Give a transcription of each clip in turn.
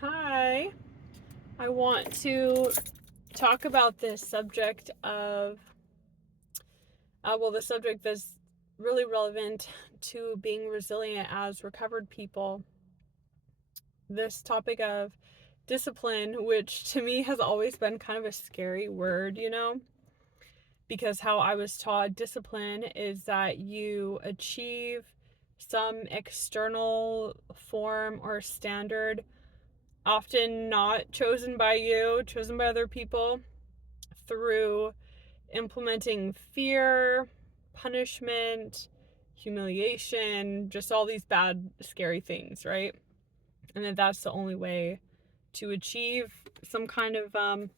Hi. I want to talk about this subject of, the subject that's really relevant to being resilient as recovered people. This topic of discipline, which to me has always been kind of a scary word, because how I was taught discipline is that you achieve some external form or standard, often not chosen by you, chosen by other people, through implementing fear, punishment, humiliation, just all these bad, scary things, right? And that's the only way to achieve some kind of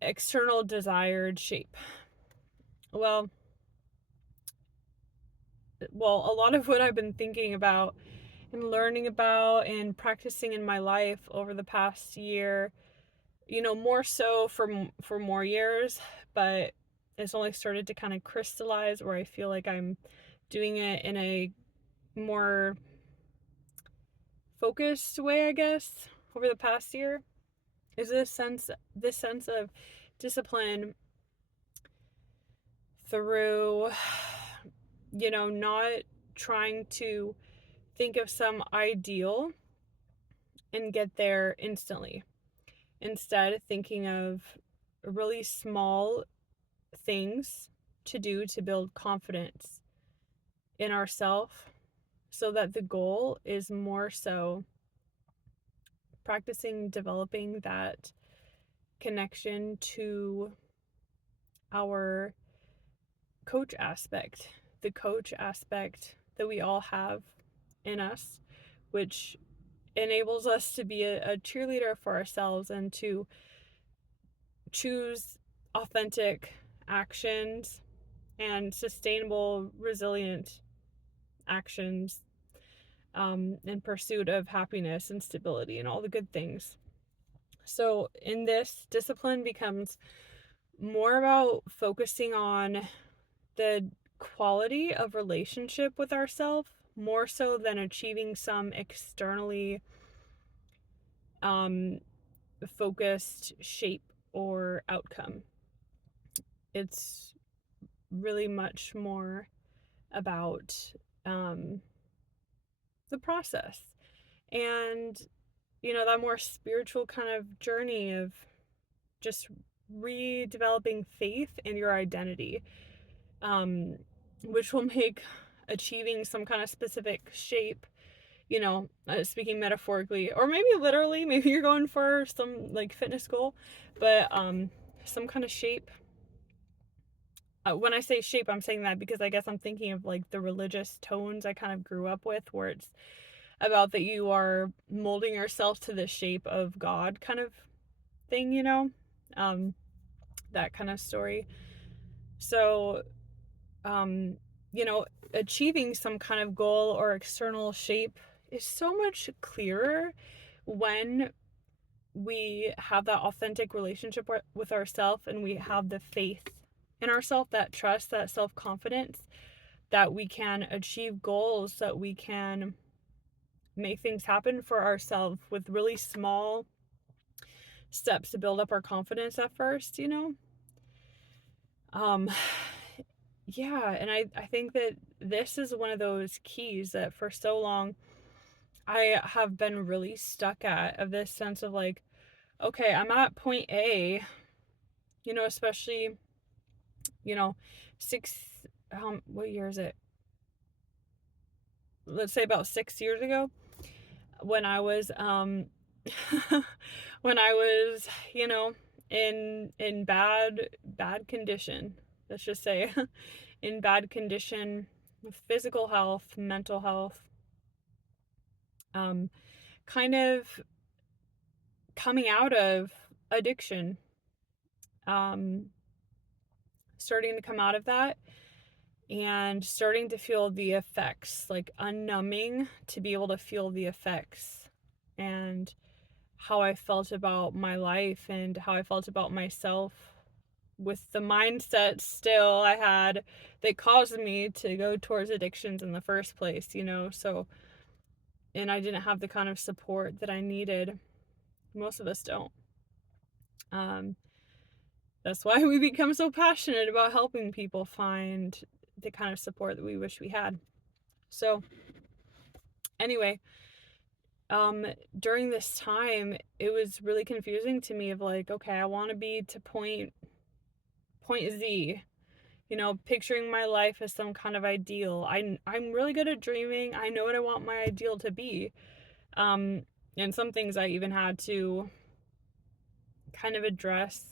external desired shape. Well, a lot of what I've been thinking about and learning about and practicing in my life over the past year, more so for more years, but it's only started to kind of crystallize where I feel like I'm doing it in a more focused way, I guess, over the past year, is this sense of discipline through, not trying to think of some ideal and get there instantly. Instead, thinking of really small things to do to build confidence in ourselves, so that the goal is more so practicing developing that connection to our coach aspect, the coach aspect that we all have in us, which enables us to be a cheerleader for ourselves and to choose authentic actions and sustainable, resilient actions, in pursuit of happiness and stability and all the good things. So, in this, discipline becomes more about focusing on the quality of relationship with ourselves more so than achieving some externally focused shape or outcome. It's really much more about the process and, that more spiritual kind of journey of just redeveloping faith in your identity, which will make achieving some kind of specific shape, speaking metaphorically or maybe literally, maybe you're going for some like fitness goal, but some kind of shape. When I say shape, I'm saying that because I guess I'm thinking of like the religious tones I kind of grew up with, where it's about that you are molding yourself to the shape of God kind of thing, that kind of story. So, um, achieving some kind of goal or external shape is so much clearer when we have that authentic relationship with ourselves and we have the faith in ourselves, that trust, that self-confidence, that we can achieve goals, that we can make things happen for ourselves with really small steps to build up our confidence at first, um yeah, and I think that this is one of those keys that for so long I have been really stuck at, of this sense of like, okay, I'm at point A, especially, you know, six, what year is it? Let's say about 6 years ago, when I was, when I was, in bad condition. Let's just say, in bad condition, with physical health, mental health, um, kind of coming out of addiction, um, starting to come out of that and starting to feel the effects, like unnumbing to be able to feel the effects and how I felt about my life and how I felt about myself, with the mindset still I had that caused me to go towards addictions in the first place, So and I didn't have the kind of support that I needed. Most of us don't. That's why we become so passionate about helping people find the kind of support that we wish we had. So anyway, during this time, it was really confusing to me of like, okay, I want to be to point Z, picturing my life as some kind of ideal. I'm really good at dreaming. I know what I want my ideal to be. And some things I even had to kind of address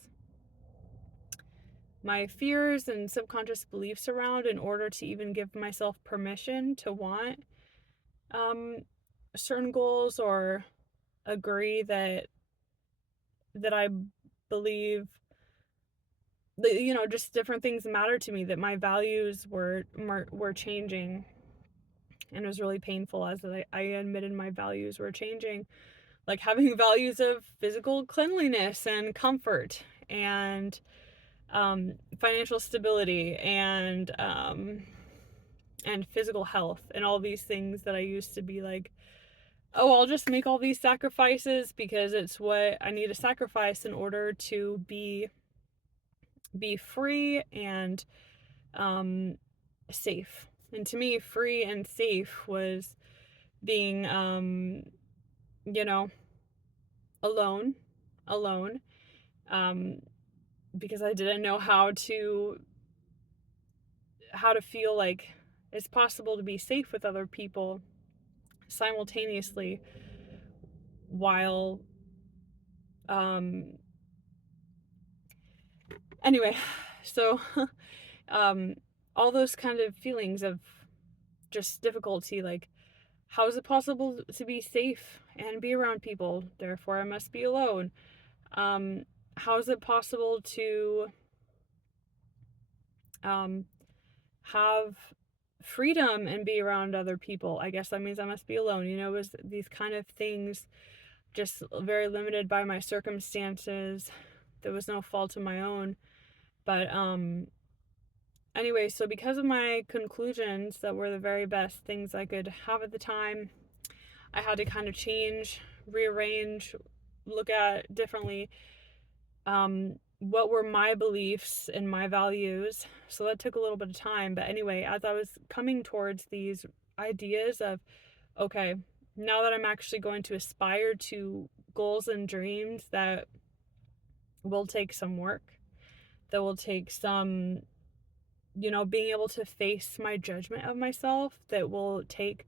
my fears and subconscious beliefs around in order to even give myself permission to want certain goals, or agree that I believe that, just different things matter to me, that my values were changing. And it was really painful as I admitted my values were changing, like having values of physical cleanliness and comfort and financial stability and physical health, and all these things that I used to be like, oh, I'll just make all these sacrifices because it's what I need to sacrifice in order to be free and safe. And to me, free and safe was being alone because I didn't know how to feel like it's possible to be safe with other people simultaneously while anyway, so all those kind of feelings of just difficulty, like, how is it possible to be safe and be around people, therefore I must be alone? How is it possible to have freedom and be around other people? I guess that means I must be alone. It was these kind of things, just very limited by my circumstances. There was no fault of my own. But anyway, so because of my conclusions that were the very best things I could have at the time, I had to kind of change, rearrange, look at differently what were my beliefs and my values. So that took a little bit of time. But anyway, as I was coming towards these ideas of, okay, now that I'm actually going to aspire to goals and dreams that will take some work, that will take some, being able to face my judgment of myself, that will take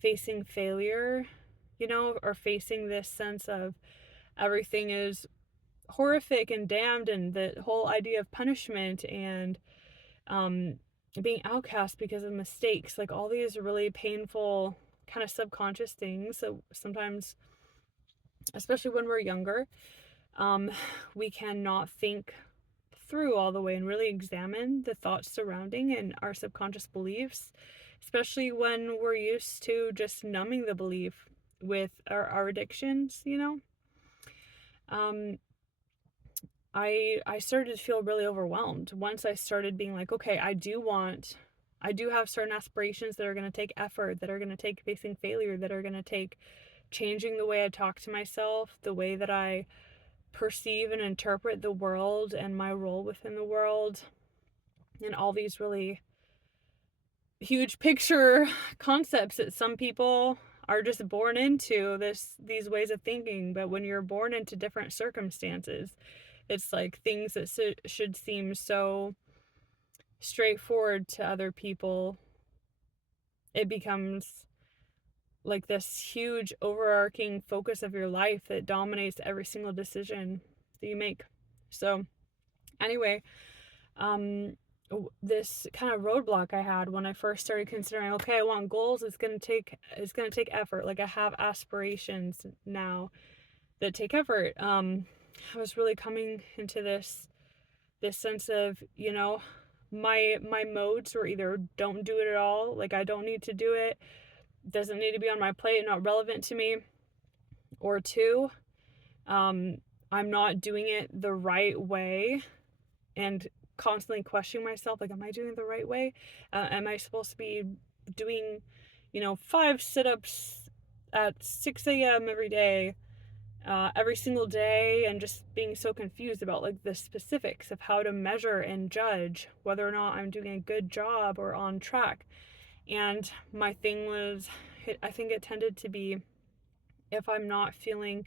facing failure, or facing this sense of everything is horrific and damned, and the whole idea of punishment and being outcast because of mistakes, like all these really painful kind of subconscious things that sometimes, especially when we're younger, we cannot think through all the way and really examine the thoughts surrounding and our subconscious beliefs, especially when we're used to just numbing the belief with our addictions. I started to feel really overwhelmed once I started being like, okay, I do have certain aspirations that are going to take effort, that are going to take facing failure, that are going to take changing the way I talk to myself, the way that I perceive and interpret the world and my role within the world, and all these really huge picture concepts that some people are just born into, these ways of thinking. But when you're born into different circumstances, it's like things that should seem so straightforward to other people, it becomes like this huge overarching focus of your life that dominates every single decision that you make. So anyway, this kind of roadblock I had when I first started considering, okay, I want goals, it's going to take effort. Like, I have aspirations now that take effort. I was really coming into this sense of, my modes were either don't do it at all, like I don't need to do it, doesn't need to be on my plate, not relevant to me, or two, I'm not doing it the right way, and constantly questioning myself, like, am I doing it the right way? Am I supposed to be doing 5 sit-ups at 6 a.m. every day, every single day, and just being so confused about like the specifics of how to measure and judge whether or not I'm doing a good job or on track. And my thing was, I think it tended to be, if I'm not feeling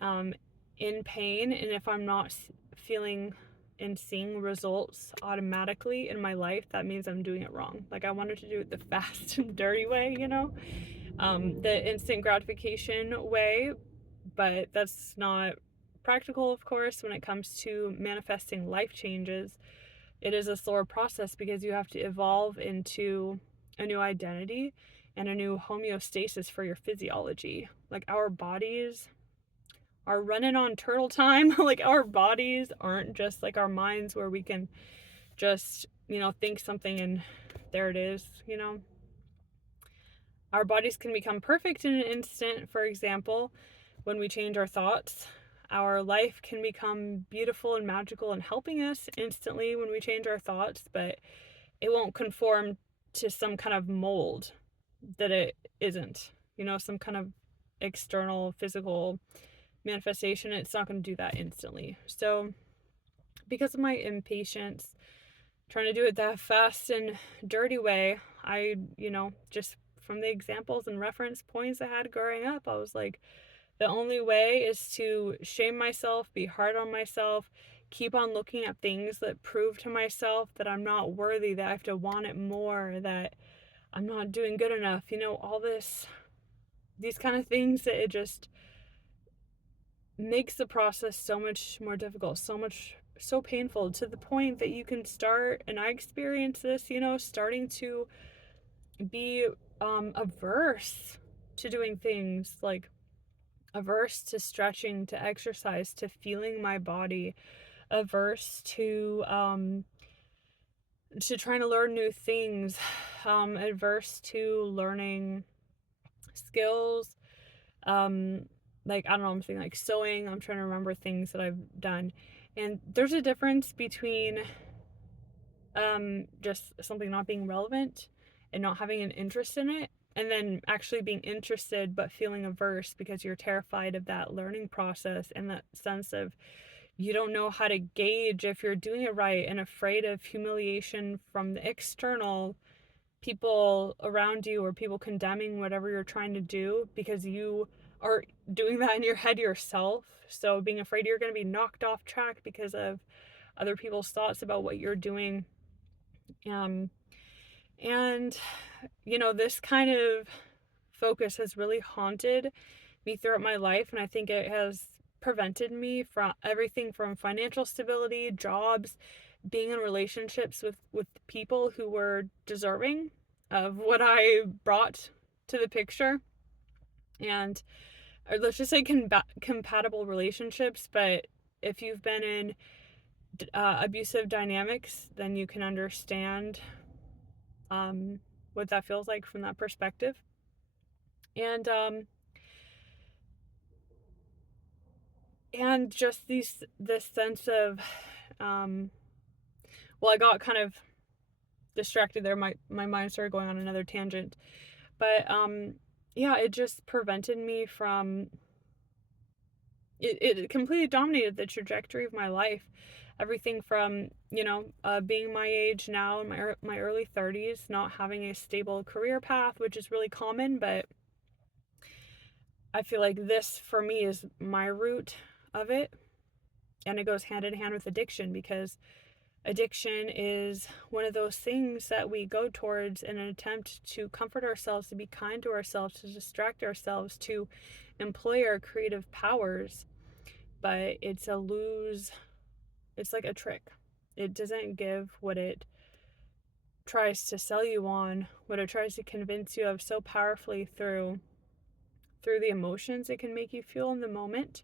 in pain, and if I'm not feeling and seeing results automatically in my life, that means I'm doing it wrong. Like, I wanted to do it the fast and dirty way, the instant gratification way, but that's not practical, of course, when it comes to manifesting life changes. It is a slower process because you have to evolve into a new identity and a new homeostasis for your physiology. Like, our bodies are running on turtle time. Like, our bodies aren't just like our minds where we can just, think something and there it is. Our bodies can become perfect in an instant, for example, when we change our thoughts. Our life can become beautiful and magical and helping us instantly when we change our thoughts, but it won't conform to some kind of mold that it isn't. Some kind of external physical manifestation. It's not going to do that instantly. So, because of my impatience, trying to do it that fast and dirty way, I, just from the examples and reference points I had growing up, I was like, the only way is to shame myself, be hard on myself, keep on looking at things that prove to myself that I'm not worthy, that I have to want it more, that I'm not doing good enough, all these kind of things, that it just makes the process so much more difficult, so painful, to the point that you can start, and I experienced this, starting to be averse to doing things, like averse to stretching, to exercise, to feeling my body, averse to trying to learn new things, averse to learning skills, like, I don't know, I'm thinking like sewing. I'm trying to remember things that I've done, and there's a difference between just something not being relevant and not having an interest in it, and then actually being interested but feeling averse because you're terrified of that learning process and that sense of you don't know how to gauge if you're doing it right, and afraid of humiliation from the external people around you or people condemning whatever you're trying to do because you are doing that in your head yourself. So being afraid you're going to be knocked off track because of other people's thoughts about what you're doing. And this kind of focus has really haunted me throughout my life, and I think it has prevented me from everything from financial stability, jobs, being in relationships with people who were deserving of what I brought to the picture. And or let's just say compatible relationships. But if you've been in abusive dynamics, then you can understand what that feels like from that perspective. And just this sense of I got kind of distracted there. My mind started going on another tangent, but it just prevented me from it completely dominated the trajectory of my life. Everything from being my age now, in my early 30s, not having a stable career path, which is really common, but I feel like this for me is my root of it, and it goes hand in hand with addiction, because addiction is one of those things that we go towards in an attempt to comfort ourselves, to be kind to ourselves, to distract ourselves, to employ our creative powers. But it's like a trick. It doesn't give what it tries to sell you on, what it tries to convince you of so powerfully through the emotions it can make you feel in the moment.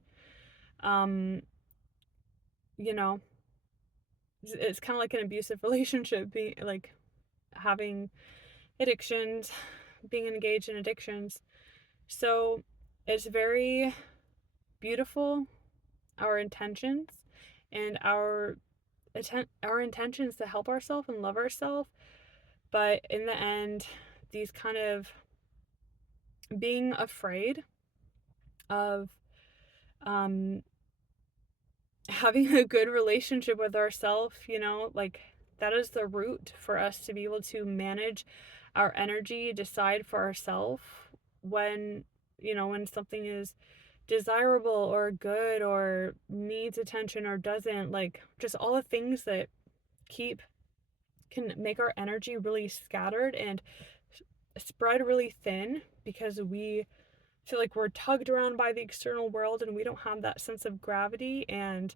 It's kind of like an abusive relationship, being like having addictions, being engaged in addictions. So it's very beautiful, our intentions and our intentions to help ourselves and love ourselves, but in the end, these kind of being afraid of having a good relationship with ourselves, like that is the root for us to be able to manage our energy, decide for ourselves when, when something is desirable or good or needs attention or doesn't, like just all the things that keep can make our energy really scattered and spread really thin because we feel like we're tugged around by the external world and we don't have that sense of gravity and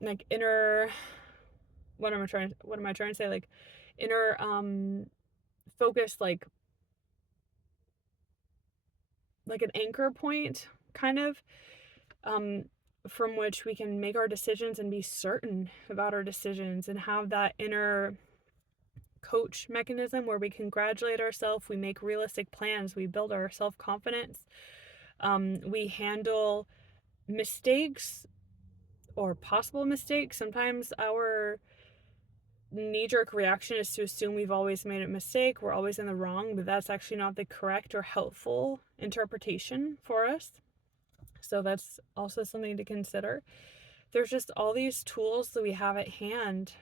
like inner, what am I trying to say, like inner focus, like an anchor point kind of, um from which we can make our decisions and be certain about our decisions and have that inner coach mechanism where we congratulate ourselves, we make realistic plans, we build our self-confidence, we handle mistakes or possible mistakes. Sometimes our knee-jerk reaction is to assume we've always made a mistake, we're always in the wrong, but that's actually not the correct or helpful interpretation for us. So that's also something to consider. There's just all these tools that we have at hand,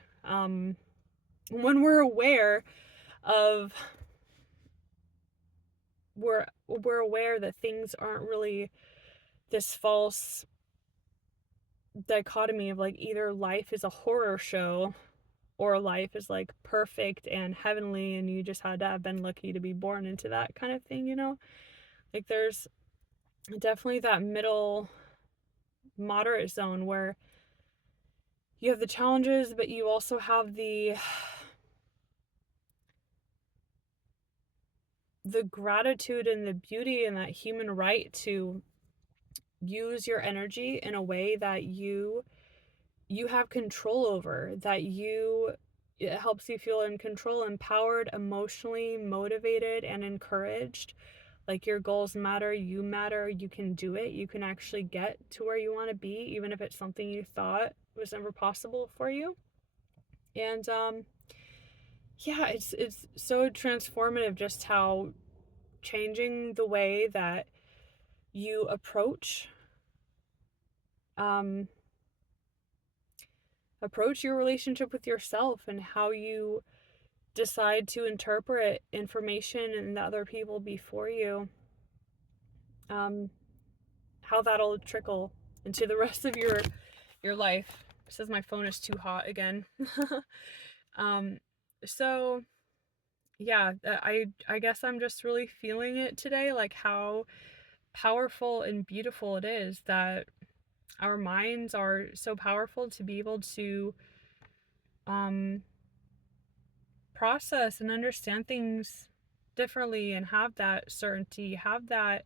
when we're aware of we're aware that things aren't really this false dichotomy of like either life is a horror show or life is like perfect and heavenly and you just had to have been lucky to be born into that kind of thing, like there's definitely that middle moderate zone where you have the challenges but you also have the gratitude and the beauty and that human right to use your energy in a way that you have control over, that it helps you feel in control, empowered, emotionally motivated, and encouraged. Like your goals matter, you matter, you can do it, you can actually get to where you want to be, even if it's something you thought was never possible for you. And yeah, it's so transformative just how changing the way that you approach your relationship with yourself and how you decide to interpret information and other people before you, how that'll trickle into the rest of your life. It says my phone is too hot again. So yeah, I guess I'm just really feeling it today, like how powerful and beautiful it is that our minds are so powerful to be able to process and understand things differently and have that certainty, have that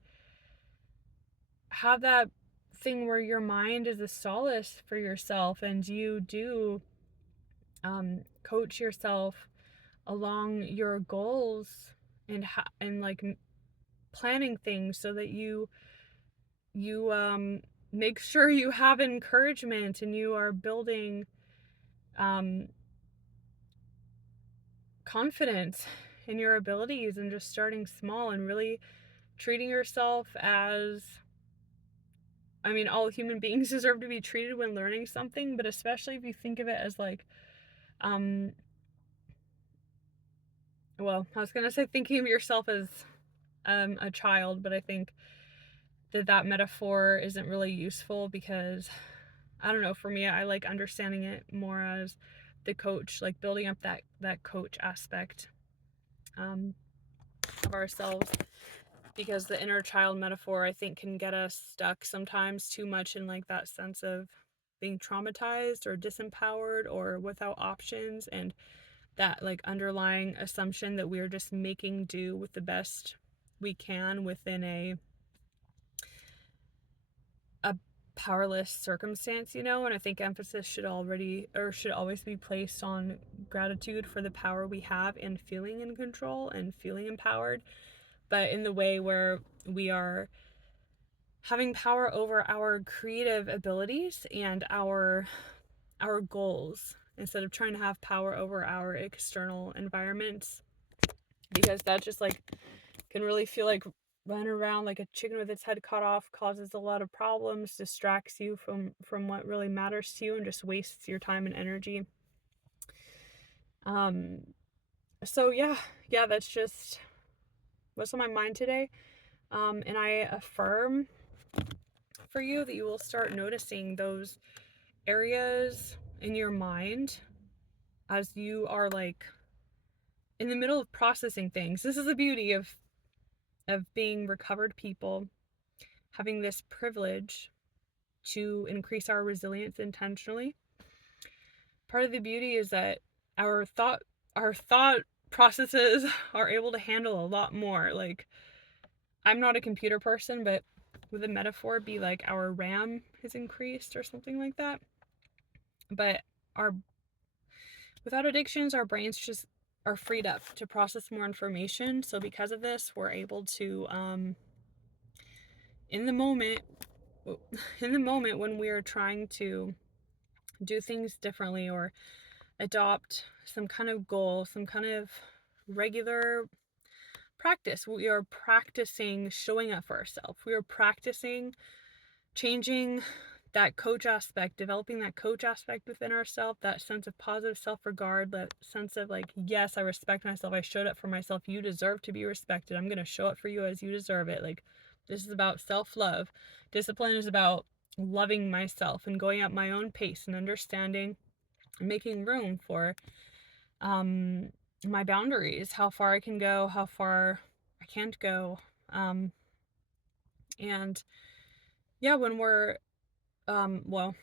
thing where your mind is a solace for yourself and you do coach yourself along your goals and like planning things so that you make sure you have encouragement and you are building confidence in your abilities and just starting small and really treating yourself as, I mean, all human beings deserve to be treated when learning something, but especially if you think of it as like, well, I was going to say thinking of yourself as a child, but I think that metaphor isn't really useful because, I don't know, for me, I like understanding it more as the coach, like building up that coach aspect of ourselves, because the inner child metaphor, I think, can get us stuck sometimes too much in like that sense of being traumatized or disempowered or without options, and that like underlying assumption that we're just making do with the best we can within a powerless circumstance, and I think emphasis should always be placed on gratitude for the power we have and feeling in control and feeling empowered, but in the way where we are having power over our creative abilities and our goals instead of trying to have power over our external environments, because that just like can really feel like running around like a chicken with its head cut off, causes a lot of problems, distracts you from what really matters to you, and just wastes your time and energy. So yeah, that's just what's on my mind today. And I affirm for you that you will start noticing those areas in your mind as you are like in the middle of processing things. This is the beauty of being recovered people, having this privilege to increase our resilience intentionally. Part of the beauty is that our thought processes are able to handle a lot more. Like, I'm not a computer person, but with a metaphor, be like our RAM has increased or something like that. But our without addictions, our brains just are freed up to process more information. So because of this, we're able to in the moment when we are trying to do things differently or adopt some kind of goal, some kind of regular practice, we are practicing showing up for ourselves. We are practicing changing that coach aspect, developing that coach aspect within ourselves, that sense of positive self-regard, that sense of like, yes, I respect myself, I showed up for myself, you deserve to be respected, I'm going to show up for you as you deserve it. Like, this is about self-love. Discipline is about loving myself and going at my own pace and understanding and making room for my boundaries, how far I can go, how far I can't go. And yeah, when we're well,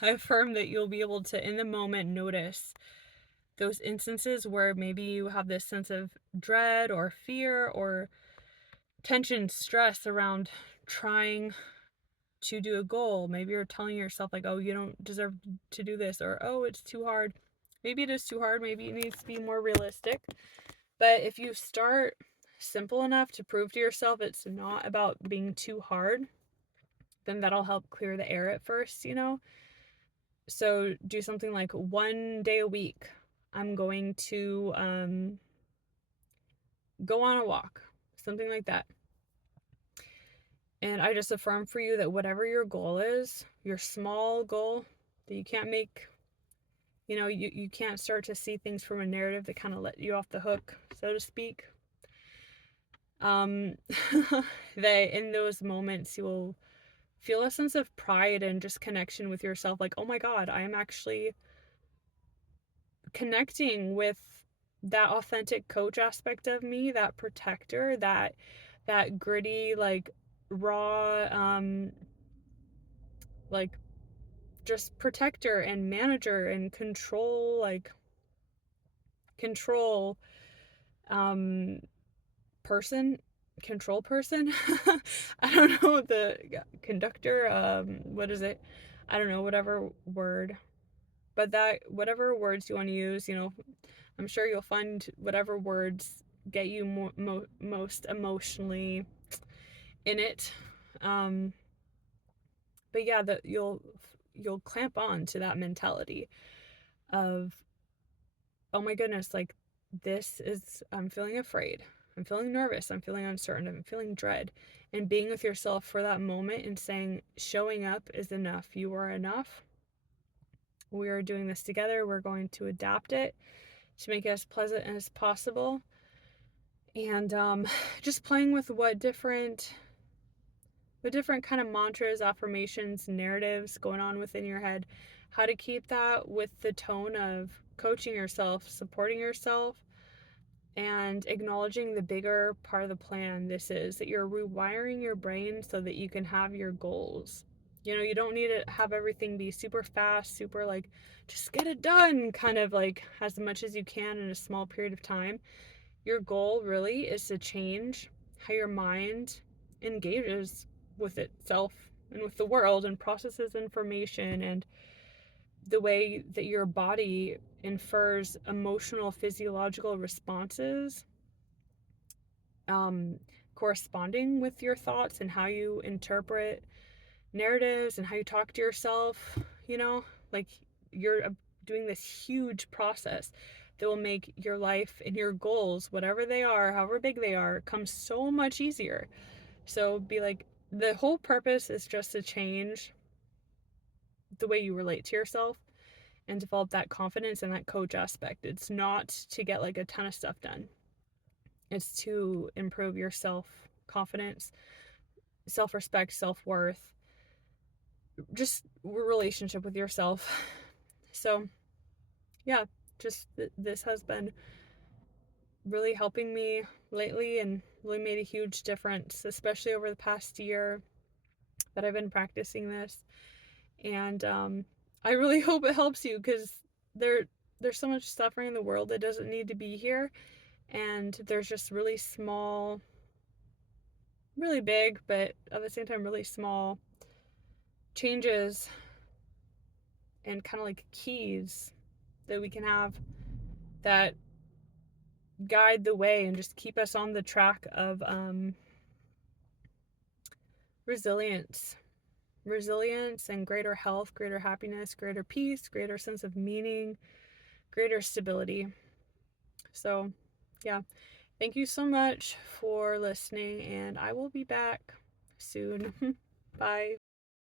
I affirm that you'll be able to, in the moment, notice those instances where maybe you have this sense of dread or fear or tension, stress around trying to do a goal. Maybe you're telling yourself, like, oh, you don't deserve to do this, or oh, it's too hard. Maybe it is too hard. Maybe it needs to be more realistic. But if you start simple enough to prove to yourself it's not about being too hard, then that'll help clear the air at first, you know? So do something like 1 day a week. I'm going to go on a walk, something like that. And I just affirm for you that whatever your goal is, your small goal that you can't make, you know, you can't start to see things from a narrative that kind of let you off the hook, so to speak. That in those moments you will feel a sense of pride and just connection with yourself. Like, oh my God, I am actually connecting with that authentic coach aspect of me, that protector, that gritty, like raw, like just protector and manager and control, um person control person. I don't know, the conductor, what is it, I don't know, whatever word, but that whatever words you want to use, you know, I'm sure you'll find whatever words get you most emotionally in it. But yeah, that you'll clamp on to that mentality of, oh my goodness, like, this is, I'm feeling afraid, I'm feeling nervous, I'm feeling uncertain, I'm feeling dread, and being with yourself for that moment and saying, showing up is enough. You are enough. We are doing this together. We're going to adapt it to make it as pleasant as possible. And just playing with what different kind of mantras, affirmations, narratives going on within your head, how to keep that with the tone of coaching yourself, supporting yourself, and acknowledging the bigger part of the plan. This is that you're rewiring your brain so that you can have your goals. You know, you don't need to have everything be super fast, super like, just get it done, kind of like as much as you can in a small period of time. Your goal really is to change how your mind engages with itself and with the world and processes information, and the way that your body infers emotional, physiological responses corresponding with your thoughts and how you interpret narratives and how you talk to yourself. You know, like, you're doing this huge process that will make your life and your goals, whatever they are, however big they are, come so much easier. So be like, the whole purpose is just to change the way you relate to yourself and develop that confidence and that coach aspect. It's not to get like a ton of stuff done. It's to improve your self confidence, self respect, self worth, just relationship with yourself. So, yeah, just this has been really helping me lately and really made a huge difference, especially over the past year that I've been practicing this. And I really hope it helps you, because there's so much suffering in the world that doesn't need to be here, and there's just really small, really big, but at the same time really small changes and kind of like keys that we can have that guide the way and just keep us on the track of resilience and greater health, greater happiness, greater peace, greater sense of meaning, greater stability. So yeah, thank you so much for listening, and I will be back soon. Bye.